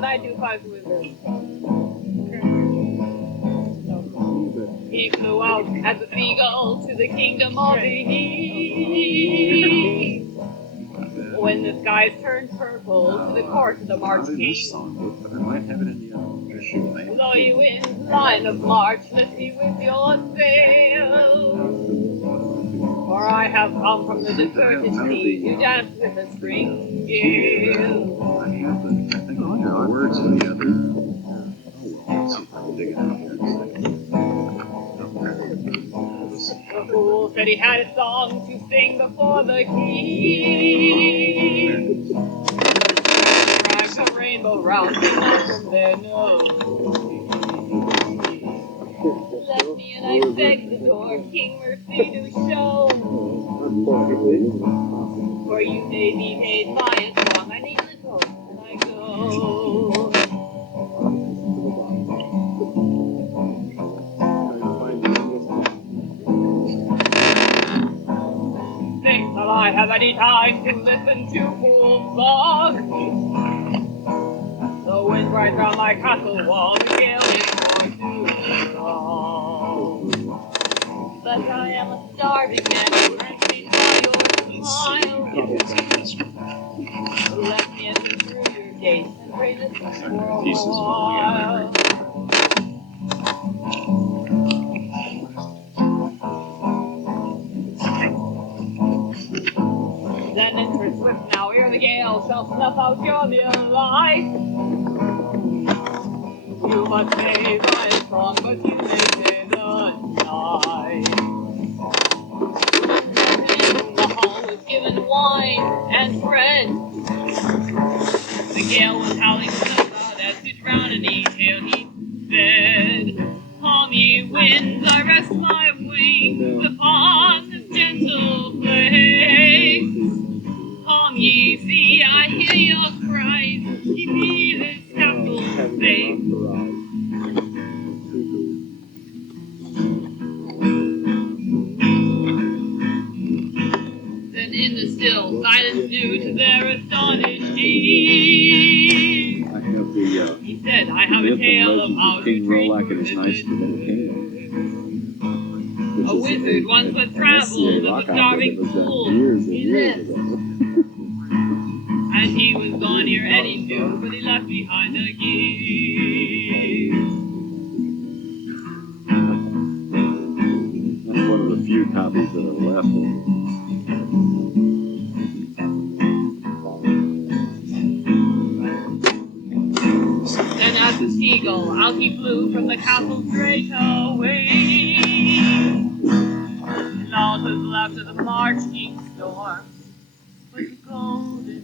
but I do find wizards. He flew out as a seagull to the kingdom of the east. When the skies turned purple to the court of the March King. But I might have it in the other. Blow you in line of march, lift me with your sails. For I have come from the deserted sea to dance with a spring gale. I have the, I think I have the words in the other. Oh well, let's see if I can dig it out here in a second. The fool said he had a song to sing before the king. Dragged a rainbow round me, not from their nose. Left me and I begged the door, King mercy to show. For you may be made by a song, I need the hope and I go. Think that I have any time to listen to fool's song. The wind rides round my castle wall, the gale is going to fall. But I am a starving man, burns me by your smile. Let me enter through your gates and pray this for a while. Then enter swift now, ere the gale shall snuff out your mere life. You must say by a song, but you may say the night. The hall was given wine and bread. The gale was howling so loud as to drown any tale he said. Calm ye winds, I rest my wings upon this gentle place. Calm ye sea, I hear your cries. Keep me this castle safe. Then in the still silence new to their astonished ears, he said, I have a tale of how to treat a wizard once but traveled as a starving fool. He lived. And he was gone ere any knew, but he left behind a gift. That's one of the few copies that are left. Then as the seagull, out he flew from the castle straight away. And all that was left of the March King's storm was the golden